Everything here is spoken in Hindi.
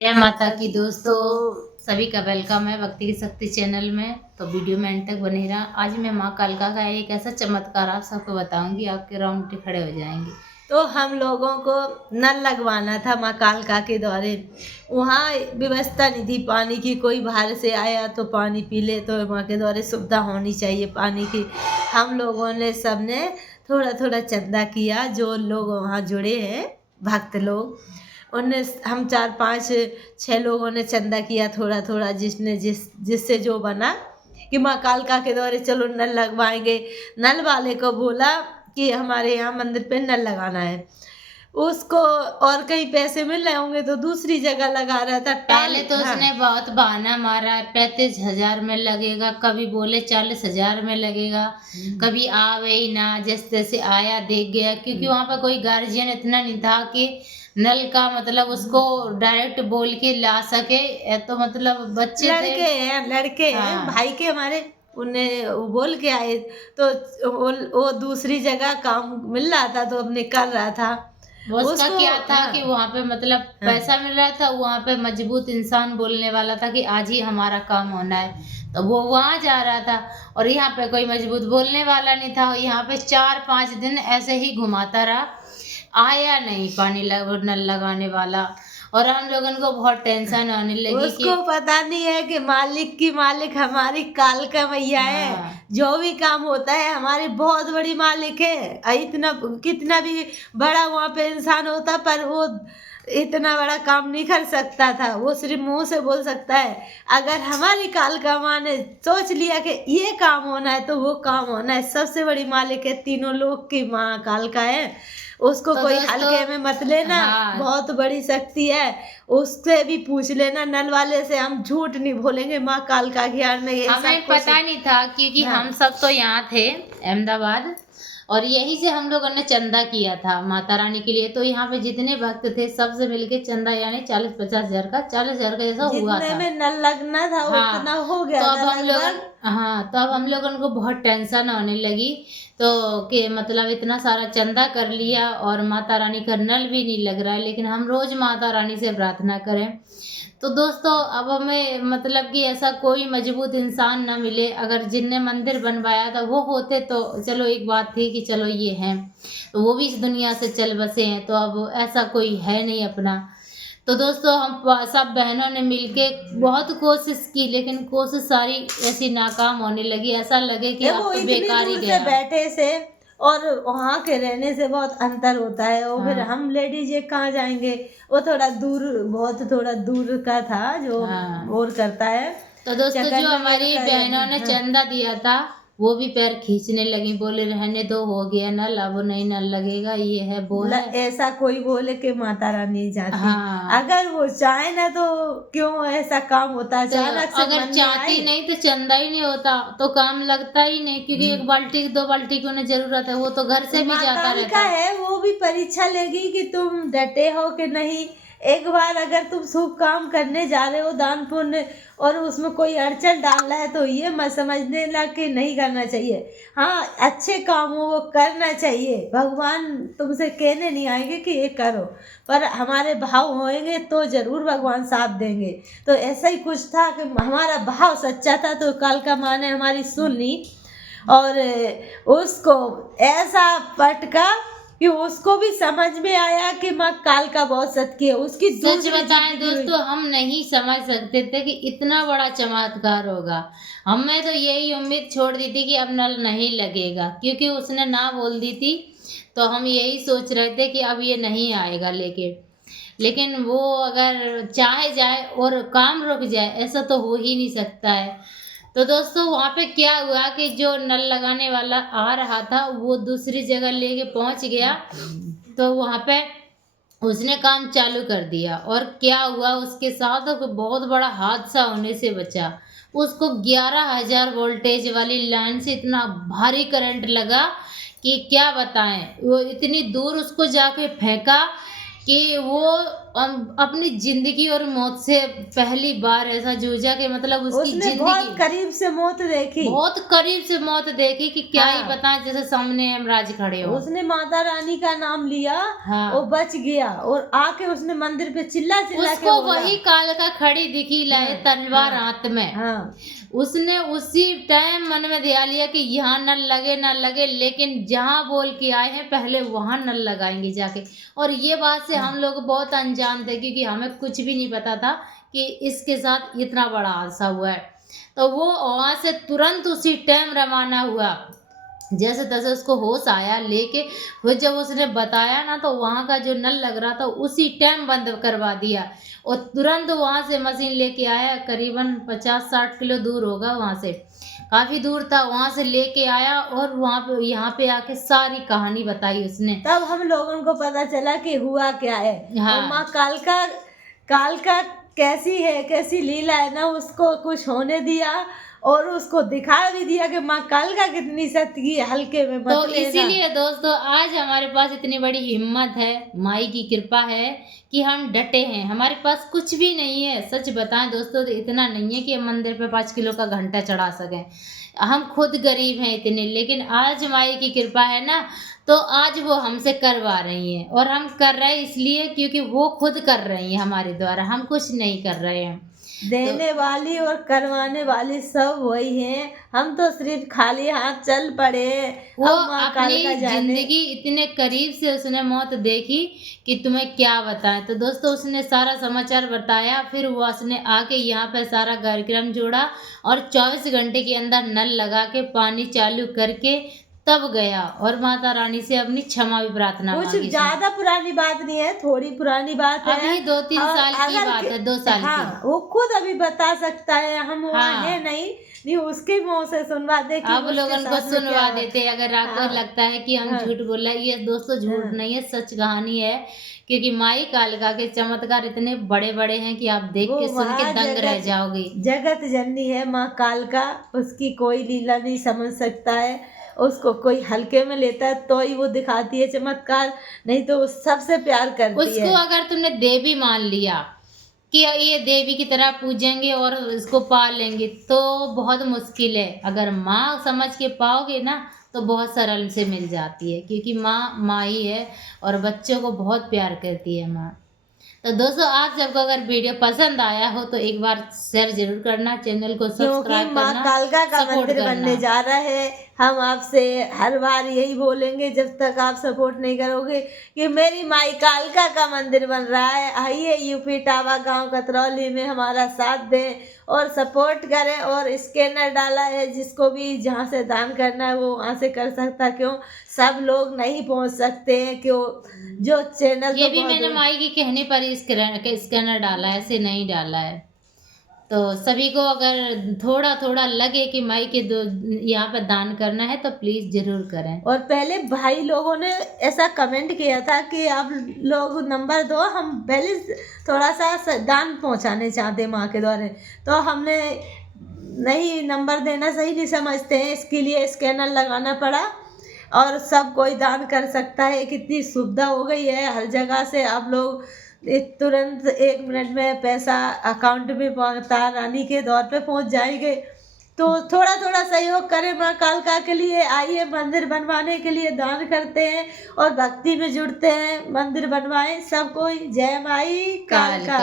जय माता की दोस्तों, सभी का वेलकम है भक्ति की शक्ति चैनल में। तो वीडियो में एंड तक बने रहा। आज मैं माँ कालका का एक ऐसा चमत्कार आप सबको बताऊंगी, आपके रोंगटे खड़े हो जाएंगे। तो हम लोगों को नल लगवाना था माँ कालका के द्वारे। वहाँ व्यवस्था नहीं थी पानी की, कोई बाहर से आया तो पानी पी ले, तो माँ के द्वारे सुविधा होनी चाहिए पानी की। हम लोगों ने सबने थोड़ा थोड़ा चंदा किया, जो लोग वहाँ जुड़े हैं भक्त लोग, उनने हम 4 5 6 लोगों ने चंदा किया थोड़ा थोड़ा, जिससे जो बना कि माँ कालका के द्वारे चलो नल लगवाएंगे। नल वाले को बोला कि हमारे यहाँ मंदिर पे नल लगाना है, उसको और कहीं पैसे मिल रहे होंगे तो दूसरी जगह लगा रहा था। पहले तो उसने बहुत बहाना मारा, 35,000 में लगेगा, कभी बोले 40,000 में लगेगा, कभी आवे ही ना, जैसे तैसे आया देख गया, क्योंकि वहाँ पर कोई गार्जियन इतना नहीं था कि नल का मतलब उसको डायरेक्ट बोल के ला सके। तो मतलब बच्चे लड़के हैं भाई के हमारे, उन्हें वो बोल के आए, तो वो दूसरी जगह काम मिल रहा था तो अब निकल रहा था। उसका क्या था कि वहाँ पे मतलब पैसा मिल रहा था, वहाँ पे मजबूत इंसान बोलने वाला था कि आज ही हमारा काम होना है, तो वो वहाँ जा रहा था। और यहाँ पे कोई मजबूत बोलने वाला नहीं था। यहाँ पे 4 5 दिन ऐसे ही घुमाता रहा, आया नहीं पानी नल लगाने वाला। और हम लोगों को बहुत टेंशन आने लगी। उसको पता नहीं है कि मालिक हमारी कालका मैया है। जो भी काम होता है हमारी बहुत बड़ी मालिक है। इतना कितना भी बड़ा वहाँ पे इंसान होता, पर वो इतना बड़ा काम नहीं कर सकता था। वो सिर्फ मुंह से बोल सकता है। अगर हमारी कालका माँ ने सोच लिया कि ये काम होना है तो वो काम होना है। सबसे बड़ी मालिक है, तीनों लोग की माँ कालका है। उसको तो कोई हल्के में मत लेना। बहुत बड़ी शक्ति है, उससे भी पूछ लेना। नल वाले से हम झूठ नहीं बोलेंगे। माँ कालका ज्ञान में हमें पता नहीं था, क्योंकि हम सब तो यहाँ थे अहमदाबाद, और यही से हम लोगों ने चंदा किया था माता रानी के लिए। तो यहाँ पे जितने भक्त थे सबसे मिलके चंदा, यानी 40-50 हजार का, 40,000 का जैसा हुआ था। में नल लगना था उतना हो गया। तो अब हम लोग तो अब हम लोगों को बहुत टेंशन होने लगी। तो कि मतलब इतना सारा चंदा कर लिया और माता रानी का नल भी नहीं लग रहा है, लेकिन हम रोज माता रानी से प्रार्थना करें। तो दोस्तों अब हमें मतलब कि ऐसा कोई मजबूत इंसान ना मिले। अगर जिनने मंदिर बनवाया था वो होते तो चलो एक बात थी कि चलो ये हैं, तो वो भी इस दुनिया से चल बसे हैं। तो अब ऐसा कोई है नहीं अपना। तो दोस्तों हम सब बहनों ने मिलके बहुत कोशिश की, लेकिन कोशिश सारी ऐसी नाकाम होने लगी। ऐसा लगे कि अब तो बेकार ही गया। बैठे से और वहाँ के रहने से बहुत अंतर होता है। और फिर हम लेडीज ये कहाँ जाएंगे, वो थोड़ा दूर का था जो और करता है। तो दोस्तों जो हमारी बहनों ने चंदा दिया था वो भी पैर खींचने लगी, बोले रहने दो, हो गया नल, अब नहीं नल लगेगा, ये है वो है। ऐसा कोई बोले कि माता रानी जाती। अगर वो चाहे ना तो क्यों ऐसा काम होता तो अगर चाहती नहीं तो चंदा ही नहीं होता, तो काम लगता ही नहीं। क्योंकि 1 बाल्टी 2 बाल्टी की उन्हें जरूरत है, वो तो घर से भी जाता रहता है। वो भी परीक्षा लेगी कि तुम डटे हो कि नहीं। एक बार अगर तुम शुभ काम करने जा रहे हो, दान पुण्य, और उसमें कोई अड़चन डाल रहा है, तो ये मत समझने लग कि नहीं करना चाहिए। हाँ, अच्छे काम वो करना चाहिए। भगवान तुमसे कहने नहीं आएंगे कि ये करो, पर हमारे भाव होंगे तो जरूर भगवान साथ देंगे। तो ऐसा ही कुछ था कि हमारा भाव सच्चा था, तो कालका माँ ने हमारी सुन ली और उसको ऐसा पटका कि उसको भी समझ में आया कि माँ कालका बहुत सत्य है। उसकी सच बताएं दोस्तों, हम नहीं समझ सकते थे कि इतना बड़ा चमत्कार होगा। हमें तो यही उम्मीद छोड़ दी थी कि अब नल नहीं लगेगा, क्योंकि उसने ना बोल दी थी। तो हम यही सोच रहे थे कि अब ये नहीं आएगा लेकिन वो अगर चाहे जाए और काम रुक जाए, ऐसा तो हो ही नहीं सकता है। तो दोस्तों वहाँ पे क्या हुआ कि जो नल लगाने वाला आ रहा था वो दूसरी जगह लेके पहुँच गया। तो वहाँ पे उसने काम चालू कर दिया, और क्या हुआ उसके साथ, बहुत बड़ा हादसा होने से बचा। उसको 11,000 वोल्टेज वाली लाइन से इतना भारी करंट लगा कि क्या बताएं। वो इतनी दूर उसको जाके फेंका कि वो अपनी जिंदगी और मौत से पहली बार ऐसा जूझा कि मतलब उसकी उसने बहुत जिंदगी करीब से मौत देखी, बहुत करीब से मौत देखी कि क्या ही हाँ। बताएं, जैसे सामने यमराज खड़े हो। उसने माता रानी का नाम लिया, हाँ। वो बच गया और आके उसने मंदिर पे चिल्ला चिल्ला के उसको बोला। वही कालका खड़ी दिखी लाए हाँ, तलवार हाँ, हाथ में। हाँ, उसने उसी टाइम मन में ध्यान लिया कि यहाँ नल लगे न लगे, लेकिन जहाँ बोल के आए हैं पहले वहां नल लगाएंगे जाके। और ये बात से हम लोग बहुत अनजान थे, क्योंकि हमें कुछ भी नहीं पता था कि इसके साथ इतना बड़ा हादसा हुआ है। तो वो वहां से तुरंत उसी टाइम रवाना हुआ, जैसे तैसे उसको होश आया लेके। वो जब उसने बताया ना, तो वहाँ का जो नल लग रहा था उसी टाइम बंद करवा दिया, और तुरंत वहाँ से मशीन लेके आया। करीबन 50-60 किलो दूर होगा, वहाँ से काफी दूर था, वहाँ से लेके आया और वहाँ पे यहाँ पे आके सारी कहानी बताई उसने। तब हम लोगों को पता चला कि हुआ क्या है। हाँ। और माँ कालका कैसी है, कैसी लीला है ना, उसको कुछ होने दिया और उसको दिखा भी दिया कि माँ कालका कितनी सत्य की हल्के में तो मत लेना। इसीलिए दोस्तों आज हमारे पास इतनी बड़ी हिम्मत है, माई की कृपा है कि हम डटे हैं। हमारे पास कुछ भी नहीं है, सच बताएं दोस्तों, तो इतना नहीं है कि हम मंदिर पे 5 किलो का घंटा चढ़ा सकें। हम खुद गरीब हैं इतने, लेकिन आज माई की कृपा है ना, तो आज वो हमसे करवा रही हैं। और हम कर रहे हैं इसलिए क्योंकि वो खुद कर रही हैं हमारे द्वारा, हम कुछ नहीं कर रहे हैं। देने वाली और करवाने वाली सब वही हैं, हम तो सिर्फ खाली हाथ चल पड़े। वो अब माँ अपनी कालका जाने। जिंदगी इतने करीब से उसने मौत देखी कि तुम्हें क्या बताएं। तो दोस्तों उसने सारा समाचार बताया, फिर वो उसने आके यहाँ पे सारा कार्यक्रम जोड़ा और 24 घंटे के अंदर नल लगा के पानी चालू करके तब गया और माता रानी से अपनी क्षमा भी प्रार्थना कुछ मांगी उसने। ज्यादा पुरानी बात नहीं है, थोड़ी पुरानी बात है। अभी 2-3 और साल की अगर बात है, 2 साल हाँ, की। वो खुद अभी बता सकता है, हम वहाँ हाँ। है नहीं उसके मुंह से सुनवा दे कि अब उसके लोगों को साथ में क्या सुनवा हुआ। देते, अगर आपको हाँ। लगता है कि हम हाँ। झूठ बोल रहे हैं, ये दोस्तों झूठ हाँ। नहीं है, सच कहानी है। क्योंकि माई कालका के चमत्कार इतने बड़े बड़े हैं कि आप देख वो के सुन के वहाँ दंग रह जाओगे। जगत जननी है माँ कालका, उसकी कोई लीला नहीं समझ सकता है। उसको कोई हल्के में लेता है तो ही वो दिखाती है चमत्कार, नहीं तो वो सबसे प्यार करती उसको है। अगर तुमने देवी मान लिया कि ये देवी की तरह पूजेंगे और इसको पालेंगे, तो बहुत मुश्किल है। अगर माँ समझ के पाओगे ना, तो बहुत सरल से मिल जाती है, क्योंकि माँ माँ ही है और बच्चों को बहुत प्यार करती है माँ। तो दोस्तों आज सबको अगर वीडियो पसंद आया हो तो एक बार शेयर जरूर करना, चैनल को क्योंकि सब्सक्राइब माँ करना, कालका का सपोर्ट मंदिर करना। बनने जा रहा है। हम आपसे हर बार यही बोलेंगे जब तक आप सपोर्ट नहीं करोगे कि मेरी माई कालका का मंदिर बन रहा है। आइए यूपी टावा गांव कतरौली में हमारा साथ दें और सपोर्ट करें। और स्कैनर डाला है, जिसको भी जहाँ से दान करना है वो वहाँ से कर सकता। क्यों सब लोग नहीं पहुँच सकते हैं, क्यों जो चैनल ये तो भी बहुत मैंने माई के कहने पर ही स्कैनर डाला है, ऐसे नहीं डाला है। तो सभी को अगर थोड़ा थोड़ा लगे कि माई के यहाँ पर दान करना है तो प्लीज जरूर करें। और पहले भाई लोगों ने ऐसा कमेंट किया था कि आप लोग नंबर दो, हम पहले थोड़ा सा दान पहुंचाने चाहते माँ के द्वारे। तो हमने नहीं, नंबर देना सही नहीं समझते हैं, इसके लिए स्कैनर लगाना पड़ा और सब कोई दान कर सकता है। कितनी सुविधा हो गई है, हर जगह से आप लोग तुरंत 1 मिनट में पैसा अकाउंट में माता रानी के दौर पे पहुंच जाएंगे। तो थोड़ा थोड़ा सहयोग करें माँ कालका के लिए। आइए मंदिर बनवाने के लिए दान करते हैं और भक्ति में जुड़ते हैं, मंदिर बनवाएं सब कोई। जय माई कालका।